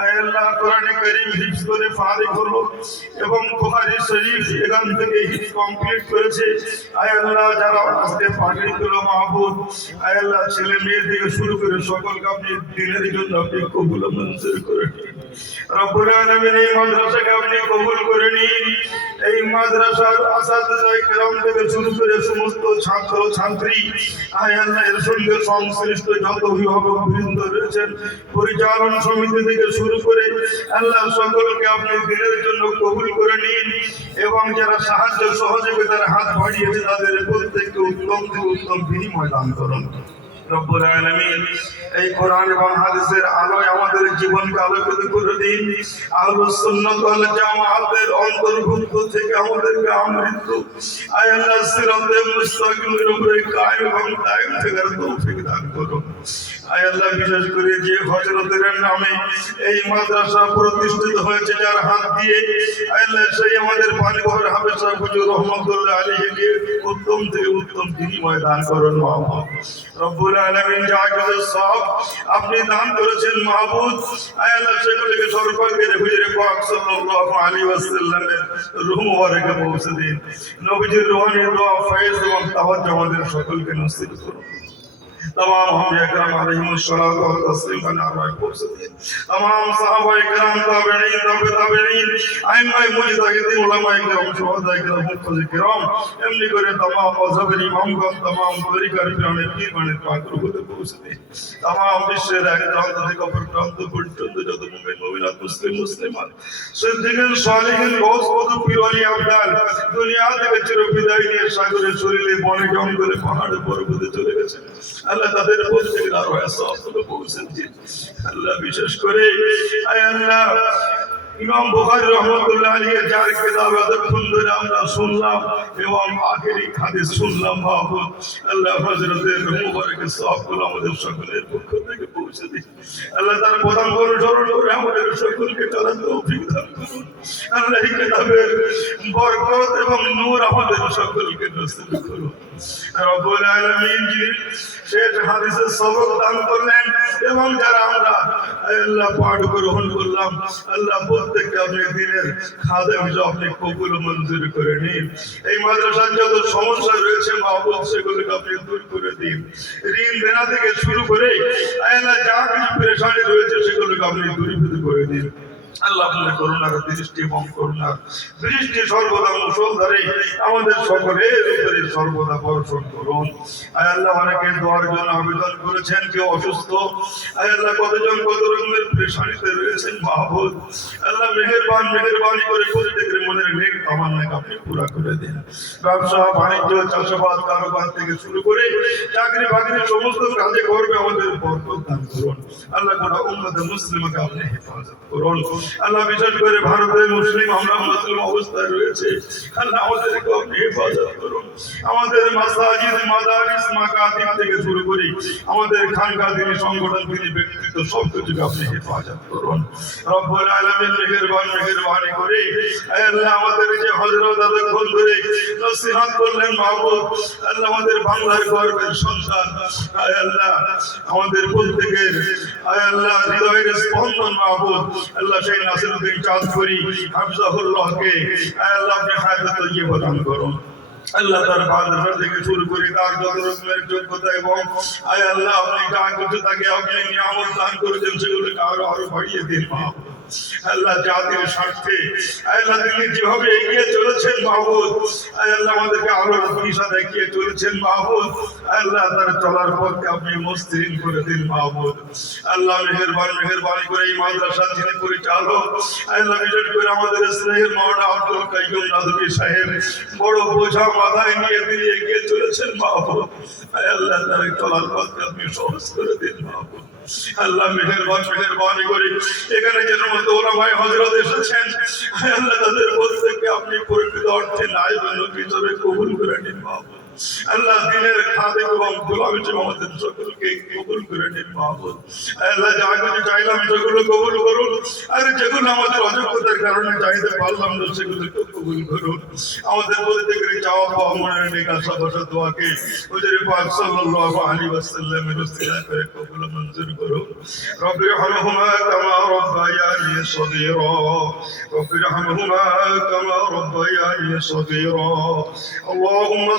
আয় আল্লাহ কোরআনে কারীম হিফজ করে ফারিগ হলো এবং বুখারী শরীফ এখান থেকে হিফজ কমপ্লিট করেছে। আয় আল্লাহ যারা আজকে পাগড়ি পেল মাহবুব, আয় আল্লাহ ছেলে মেয়ে থেকে শুরু করে সকলকে আপনি দিনের জন্য আপনি কবুল মঞ্জুর করে নিন। রব্বুল আলামিন এই মাদ্রাসাকে আপনি কবুল করে নিন। এই মাদ্রাসার আসাতিজায়ে কেরাম থেকে শুরু করে সমস্ত ছাত্র ছাত্রী, আয় আল্লাহ এর সঙ্গে সংশ্লিষ্ট যত অভিভাবক বৃন্দ রয়েছেন, পরিচালন সমিতি থেকে শুরু করে আল্লাহ সকলকে আপনি দিনের জন্য কবুল করে নিন এবং যারা সাহায্য সহযোগিতার হাত বাড়িয়েছে তাদের প্রত্যেককে উত্তম থেকে উত্তম বিনিময় দান করুন। রব্বুল আলামিন এই কোরআন এবং হাদিসের আলোয় আমাদের জীবনকে আলোকিত করে দিন। আহলুস সুন্নাত ওয়াল জামাতের অন্তর্ভুক্ত থেকে আমাদেরকে আমৃত্যু আয় আল্লাহ সিরাতে মুস্তাকিমের উপরে কায়েম এবং দায়েম থাকার তৌফিক দান করুন। আয় আল্লাহ বিশেষ করে যে হযরতের নামে এই মাদ্রাসা প্রতিষ্ঠিত হয়েছে যার হাত দিয়ে, আয় আল্লাহ সেই আমাদের পানিঘর হাফেজ সাহেব হুজুর রহমাতুল্লাহ আলাইহিকে উত্তম থেকে উত্তম বিনিময় দান করুন মাহবুব। রব্বুল আলামিন যা কিছু সব আপনি দান করেছেন মাহবুব, আয় আল্লাহ সেগুলোকে সর্বাগ্রে হুজুর পাক সাল্লাল্লাহু আলাইহি ওয়াসাল্লামের রূহ মুবারকে পৌঁছে দিন। নবীজির রূহানি দোয়া ফয়েজ এবং তাওয়াজ্জুহ আমাদের সকলকে নসিব করুন। तमाम अंबिया किराम अलैहिमुस्सलातु व तस्लीम का नाराज पहुंच दिए। तमाम सहाबा किराम ताबईन ताबईन आइम्माए मुजतहिदीन उलमाए किराम शुहदाए किराम मुफ्ती किराम एमनी करे तमाम मजहबेर इमामगण तमाम तरीकार किरामेर पीर माনের পাকের উপরে পৌঁছে দিন। तमाम বিশ্বের এক প্রান্ত থেকে অপর প্রান্ত পর্যন্ত যত মুমিন মুমিনাত মুসলিমান সিদ্দিকিন সালিহিন গৌস কত পীর ওলি আবদাল দুনিয়া থেকে চিরবিদায় নিয়ে সাগরে চলে বনে জঙ্গলে পাহাড়ে পর্বতে চলে গেছে। আল্লাহ তাদের প্রত্যেকের আরো এহসাসগুলো পৌঁছে দিন। আল্লাহ বিশেষ করে আয় আল্লাহ ইমাম বুখারী রহমাতুল্লাহ আলাইহি যার কিতাব এতক্ষণ ধরে আমরা শুনলাম এবং আখেরি হাদিস শুনলাম মাহবুব, আল্লাহ হযরতের মুবারক সওয়াবগুলো আমাদের সকলের পক্ষ থেকে পৌঁছে দিন। আল্লাহ তার প্রধান অনুসরণ করে আমাদের সকলকে চলার তৌফিক দান করুন। আল্লাহ এই কিতাবের বরকত এবং নূর আমাদের সকলকে নসিব করুন। রব্বুল আলামিন যিনি শেষ হাদিসের সবক দান করলেন এবং যারা আমরা আল্লাহ পাঠ গ্রহণ করলাম, আল্লাহ প্রত্যেককে আপনি দিনের খাদেম হিসেবে আপনি কবুল মঞ্জুর করে নিন। এই মাদ্রাসার যত সমস্যা রয়েছে মাহবুব সেগুলোকে আপনি দূর করে দিন। ঋণ দেনা থেকে শুরু করে আল্লাহ যা কিছু পেরেশানি রয়েছে সেগুলোকে আপনি দূরীভূত করে দিন। আল্লাহ আপনার করুণার দৃষ্টি এবং করুণার দৃষ্টি সর্বদা মুষলধারে আমাদের সকলের উপরে সর্বদা বর্ষণ করুন। আয় আল্লাহ অনেকে দোয়ার জন্য আবেদন করেছেন, কেউ অসুস্থ, আয় আল্লাহ কতজন কত রকমের পেরেশানিতে রয়েছেন মাহবুব, আল্লাহ মেহেরবানি করে প্রত্যেকের মনের নেক তামান্নাকে আপনি পুরা করে দিন। ব্যবসা বাণিজ্য চাষাবাদ কারোবার থেকে শুরু করে চাকরি বাকরি সমস্ত কাজে করবে আমাদের বরকত দান করুন। আল্লাহ গোটা উম্মতে মুসলিমকে আপনি হেফাজত করুন। আল্লাহ বিশেষ করে ভারতের মুসলিম আমরা মুসলিম অবস্থায় রয়েছে, আল্লাহ আমাদেরকে আপনি হেফাজত করুন। আমাদের মাসাজিদ মাদারিস মাকাতিব থেকে শুরু করে আমাদের খানকা দিনী সংগঠন দিনী ব্যক্তিত্ব সব কিছুকে আপনি হেফাজত করুন। রব্বুল আলামিন মেহেরবানি করে আয় আল্লাহ আমাদের যে হযরত এতক্ষণ ধরে নসিহত করলেন মাহবুব, আল্লাহ আমাদের বাংলার গর্বের সন্তান, আয় আল্লাহ আমাদের প্রত্যেকের আয় আল্লাহ হৃদয়ের স্পন্দন মাহবুব, আল্লাহ সেই নাসিরউদ্দিন চাঁদপুরি হাফিজাহুল্লাহকে আয় আল্লাহ আপনি হায়াতে তয়্যিবা দান করুন। আল্লাহ তার মাদ্রাসা থেকে শুরু করে তার যত রকমের যোগ্যতা এবং আয় আল্লাহ আপনি যা কিছু তাকে আপনি নিয়ামত দান করেছেন সেগুলোকে আরো বাড়িয়ে দিন মাহবুব। আল্লাহ জাতির স্বার্থে আল্লাহ তিনি যেভাবে এগিয়ে চলেছেন মাহবুব, আল্লাহ আমাদেরকে আরো দিশা দেখিয়ে চলেছেন মাহবুব, আল্লাহ তার চলার পথকে আপনি মসৃণ করে দিন মাহবুব। আল্লাহ মেহেরবানি করে এই মাদ্রাসার যিনি পরিচালক, আল্লাহ বিশেষ করে আমাদের স্নেহের মাওলানা আব্দুল কাইয়ুম নাদভী সাহেব বড় বোঝা মাথায় নিয়ে তিনি এগিয়ে চলেছেন মাহবুব, আল্লাহ তার চলার পথকে আপনি সহজ করে দিন মাহবুব। আল্লাহ মেহেরবানি করে এখানে যে সমস্ত ওলামায়ে হযরত এসেছেন, আল্লাহ তাদের প্রত্যেককে আপনি পরিচিত অর্থে নায়েবে নবী হিসেবে কবুল করে নিন মাহবুব। আল্লাহ দিনের খাদেম এবং গোলাম হিসেবে আমাদের সকলকে কবুল করে নিন মাহবুব। আল্লাহ যা কিছু চাইলাম সেগুলো কবুল করুন, আর যেগুলো আমাদের অযোগ্যতার কারণে চাইতে পারলাম না সেগুলোকে কবুল করুন। আমাদের প্রত্যেকের চাওয়া পাওয়া মনের নেক আশা ভরসা দোয়াকে হুজুর পাক সাল্লাল্লাহু আলাইহি ওয়াসাল্লামের ওসিলা করে কবুল মঞ্জুর করুন। রব্বি রহমহুমা কামা صغيرا رب ارحمهما كما ربياني صغيرا اللهم